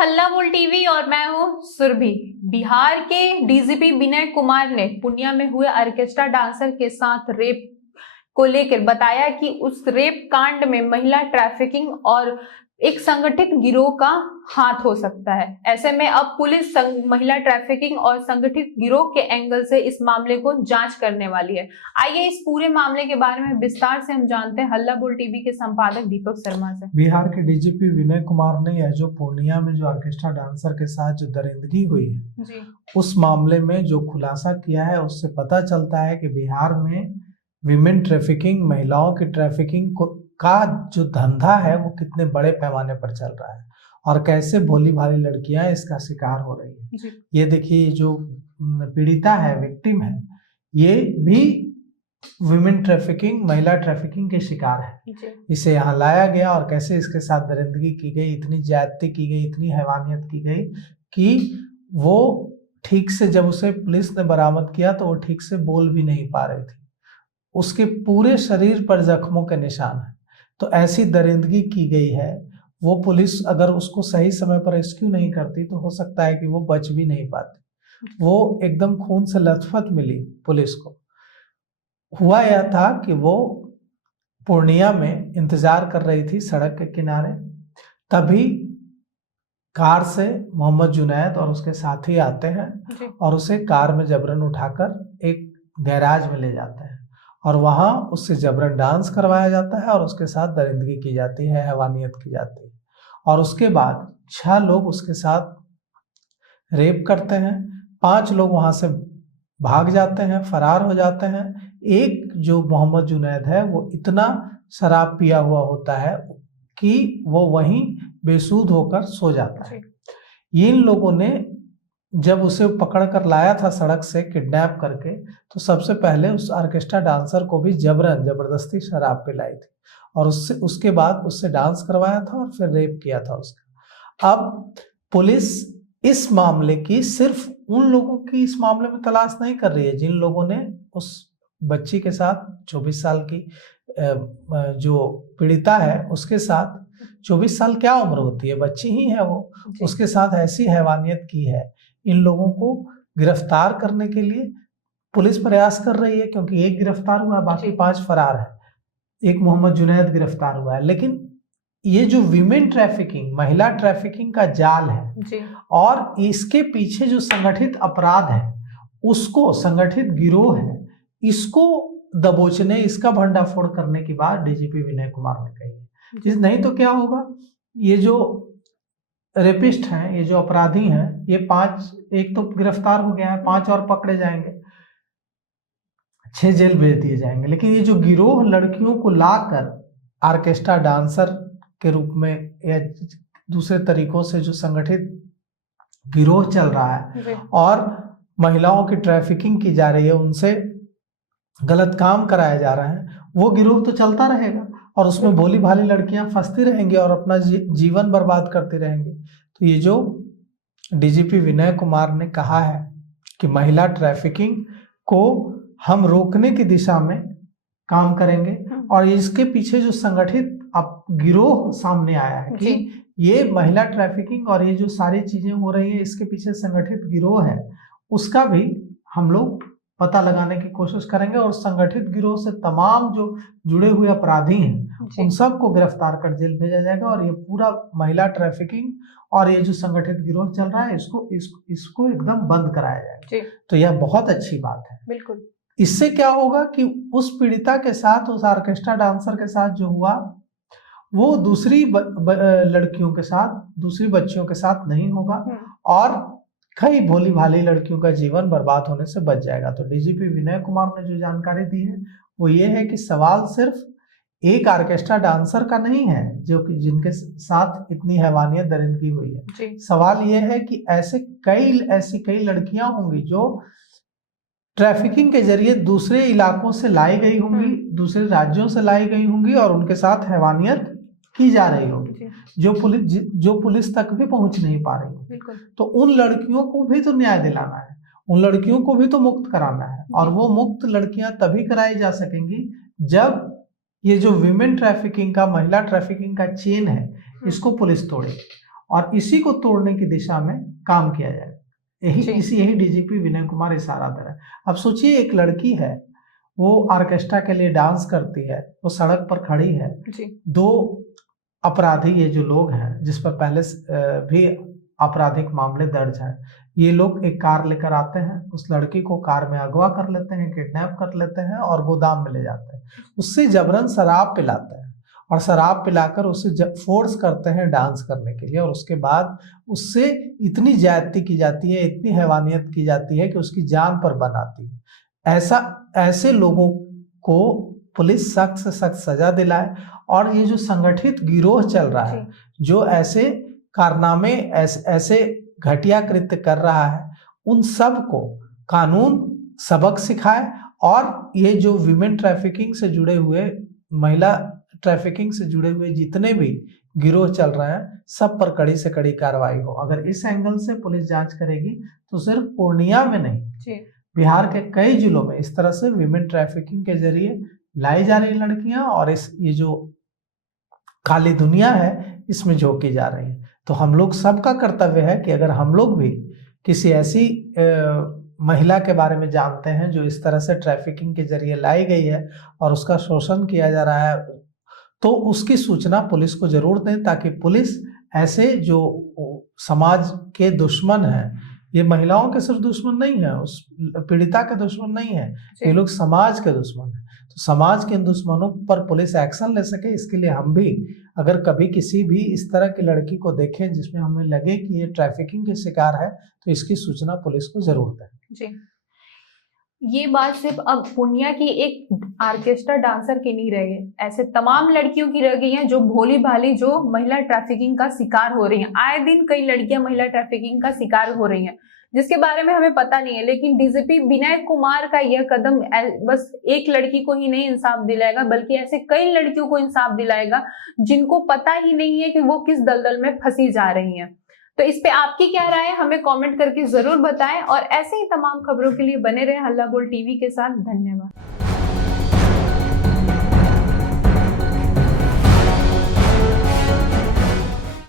हल्ला बोल टीवी और मैं हूं सुरभि। बिहार के डीजीपी विनय कुमार ने पूर्णिया में हुए ऑर्केस्ट्रा डांसर के साथ रेप को लेकर बताया कि उस रेप कांड में महिला ट्रैफिकिंग और एक संगठित गिरोह का हाथ हो सकता है। ऐसे में अब पुलिस महिला ट्रैफिकिंग और संगठित गिरोह के एंगल से इस मामले को जांच करने वाली है। आइए इस पूरे मामले के बारे में विस्तार से हम जानते हैं हल्ला बोल टीवी के संपादक दीपक शर्मा से। बिहार के डीजीपी विनय कुमार ने यह जो पूर्णिया में जो ऑर्केस्ट्रा डांसर के साथ जो दरिंदगी हुई है जी। उस मामले में जो खुलासा किया है उससे पता चलता है कि बिहार में विमेन ट्रैफिकिंग, महिलाओं की ट्रैफिकिंग का जो धंधा है वो कितने बड़े पैमाने पर चल रहा है और कैसे भोली भाली लड़कियां इसका शिकार हो रही है। ये देखिए, जो पीड़िता है, विक्टिम है, ये भी विमेन ट्रैफिकिंग, महिला ट्रैफिकिंग के शिकार है। इसे यहाँ लाया गया और कैसे इसके साथ दरिंदगी की गई, इतनी ज्यादती की गई, इतनी हैवानियत की गई कि वो ठीक से, जब उसे पुलिस ने बरामद किया तो वो ठीक से बोल भी नहीं पा रही थी। उसके पूरे शरीर पर जख्मों के निशान है। तो ऐसी दरिंदगी की गई है। वो पुलिस अगर उसको सही समय पर रेस्क्यू नहीं करती तो हो सकता है कि वो बच भी नहीं पाती। वो एकदम खून से लथपथ मिली पुलिस को। हुआ यह था कि वो पूर्णिया में इंतजार कर रही थी सड़क के किनारे, तभी कार से मोहम्मद जुनैद और उसके साथी आते हैं और उसे कार में जबरन उठाकर एक गैराज में ले जाते हैं और वहां उससे जबरन डांस करवाया जाता है और उसके साथ दरिंदगी की जाती है, हैवानियत की जाती है। और उसके बाद 6 लोग उसके साथ रेप करते हैं। 5 लोग वहां से भाग जाते हैं, फरार हो जाते हैं। एक जो मोहम्मद जुनैद है वो इतना शराब पिया हुआ होता है कि वो वहीं बेसुध होकर सो जाता है। इन लोगों ने जब उसे पकड़ कर लाया था सड़क से किडनैप करके, तो सबसे पहले उस ऑर्केस्ट्रा डांसर को भी जबरदस्ती शराब पिलाई थी और उसके बाद उससे डांस करवाया था और फिर रेप किया था उसका। अब पुलिस इस मामले की सिर्फ उन लोगों की इस मामले में तलाश नहीं कर रही है जिन लोगों ने उस बच्ची के साथ, 24 साल की जो पीड़िता है उसके साथ, 24 साल क्या उम्र होती है, बच्ची ही है वो, उसके साथ ऐसी हैवानियत की है। इन लोगों को गिरफ्तार करने के लिए पुलिस प्रयास कर रही है क्योंकि एक गिरफ्तार हुआ है, बाकी 5 फरार है। एक मोहम्मद जुनैद गिरफ्तार हुआ है। लेकिन ये जो विमेन ट्रैफिकिंग, महिला ट्रैफिकिंग का जाल है और इसके पीछे जो संगठित अपराध है, उसको, संगठित गिरोह है, इसको दबोचने, इसका भंडाफोड़ करने की बात डीजीपी विनय कुमार ने कही है। नहीं तो क्या होगा, ये जो रेपिस्ट हैं, ये जो अपराधी हैं, ये 5, एक तो गिरफ्तार हो गया है, 5 और पकड़े जाएंगे, 6 जेल भेज दिए जाएंगे। लेकिन ये जो गिरोह लड़कियों को लाकर ऑर्केस्ट्रा डांसर के रूप में या दूसरे तरीकों से जो संगठित गिरोह चल रहा है और महिलाओं की ट्रैफिकिंग की जा रही है, उनसे गलत काम कराया जा रहा है, वो गिरोह तो चलता रहेगा और उसमें भोली भाली लड़कियां फंसती रहेंगी और अपना जीवन बर्बाद करती रहेंगी। तो ये जो डीजीपी विनय कुमार ने कहा है कि महिला ट्रैफिकिंग को हम रोकने की दिशा में काम करेंगे और इसके पीछे जो संगठित अब गिरोह सामने आया है कि ये महिला ट्रैफिकिंग और ये जो सारी चीजें हो रही है, इसके पीछे संगठित गिरोह है, उसका भी हम लोग पता लगाने की कोशिश करेंगे और संगठित गिरोह से तमाम जो जुड़े हुए अपराधी हैं उन सबको गिरफ्तार कर जेल भेजा जाएगा और ये पूरा महिला ट्रैफिकिंग और ये जो संगठित गिरोह चल रहा है इसको एकदम बंद कराया जाएगा। तो यह बहुत अच्छी बात है। बिल्कुल। इससे क्या होगा कि उस पीड़िता के साथ, उस ऑर्केस्ट्रा डांसर के साथ जो हुआ वो दूसरी लड़कियों के साथ, दूसरी बच्चियों के साथ नहीं होगा और कई भोली भाली लड़कियों का जीवन बर्बाद होने से बच जाएगा। तो डीजीपी विनय कुमार ने जो जानकारी दी है वो ये है कि सवाल सिर्फ एक ऑर्केस्ट्रा डांसर का नहीं है जो कि जिनके साथ इतनी हैवानियत, दरिंदगी हुई है। सवाल ये है कि ऐसी कई लड़कियां होंगी जो ट्रैफिकिंग के जरिए दूसरे इलाकों से लाई गई होंगी, दूसरे राज्यों से लाई गई होंगी और उनके साथ हैवानियत की जा रही होगी जो पुलिस तक भी पहुंच नहीं पा रही होगी। तो उन लड़कियों को भी तो न्याय दिलाना है, उन लड़कियों को भी तो मुक्त कराना है और वो मुक्त लड़कियां तभी कराई जा सकेंगी जब ये जो विमेन ट्रैफिकिंग का, महिला ट्रैफिकिंग का चेन है, इसको पुलिस तोड़े और इसी को तोड़ने की दिशा में काम किया जाए। यही डीजीपी विनय कुमार इशारा दे रहा है। अब सोचिए, एक लड़की है, वो ऑर्केस्ट्रा के लिए डांस करती है, वो सड़क पर खड़ी है, दो अपराधी, ये जो लोग हैं जिस पर पहले भी आपराधिक मामले दर्ज है, ये लोग एक कार लेकर आते हैं, उस लड़की को कार में अगवा कर लेते हैं, किडनैप कर लेते हैं और गोदाम में ले जाते हैं। उससे जबरन शराब पिलाते हैं और शराब पिलाकर उसे फोर्स करते हैं डांस करने के लिए, और उसके बाद उससे इतनी ज्यादती की जाती है, इतनी हैवानियत की जाती है कि उसकी जान पर बन आती है। ऐसे लोगों को पुलिस सख्त से सख्त सजा दिलाए, और ये जो संगठित गिरोह चल रहा है, जो ऐसे कारनामे, ऐसे घटिया कृत्य कर रहा है, उन सब को कानून सबक सिखाए, और ये जो विमेन ट्रैफिकिंग से जुड़े हुए, महिला ट्रैफिकिंग से जुड़े हुए जितने भी गिरोह चल रहे हैं, सब पर कड़ी से कड़ी कार्रवाई हो। अगर इस एंगल से पुलिस जांच करेगी तो सिर्फ पूर्णिया में नहीं, बिहार के कई जिलों में इस तरह से विमेन ट्रैफिकिंग के जरिए लाई जा रही लड़कियां, और ये जो काली दुनिया है इसमें झोंकी जा रही है। तो हम लोग सबका कर्तव्य है कि अगर हम लोग भी किसी ऐसी महिला के बारे में जानते हैं जो इस तरह से ट्रैफिकिंग के जरिए लाई गई है और उसका शोषण किया जा रहा है, तो उसकी सूचना पुलिस को जरूर दें, ताकि पुलिस ऐसे जो समाज के दुश्मन हैं, ये महिलाओं के सिर्फ दुश्मन नहीं है, उस पीड़िता के दुश्मन नहीं है, ये लोग समाज के दुश्मन हैं, तो समाज के इन दुश्मनों पर पुलिस एक्शन ले सके, इसके लिए हम भी अगर कभी किसी भी इस तरह की लड़की को देखें जिसमें हमें लगे कि ये ट्रैफिकिंग के शिकार है, तो इसकी सूचना पुलिस को जरूर दें। जी, ये बात सिर्फ अब पूर्णिया की एक ऑर्केस्ट्रा डांसर की नहीं रही है, ऐसे तमाम लड़कियों की रह गई हैं जो भोली भाली जो महिला ट्रैफिकिंग का शिकार हो रही हैं। आए दिन कई लड़कियां महिला ट्रैफिकिंग का शिकार हो रही हैं, जिसके बारे में हमें पता नहीं है। लेकिन डीजीपी विनय कुमार का यह कदम बस एक लड़की को ही नहीं इंसाफ दिलाएगा, बल्कि ऐसे कई लड़कियों को इंसाफ दिलाएगा जिनको पता ही नहीं है कि वो किस दलदल में फंसी जा रही हैं। तो इस पे आपकी क्या राय है, हमें कमेंट करके जरूर बताएं, और ऐसे ही तमाम खबरों के लिए बने रहे हल्ला बोल टीवी के साथ। धन्यवाद।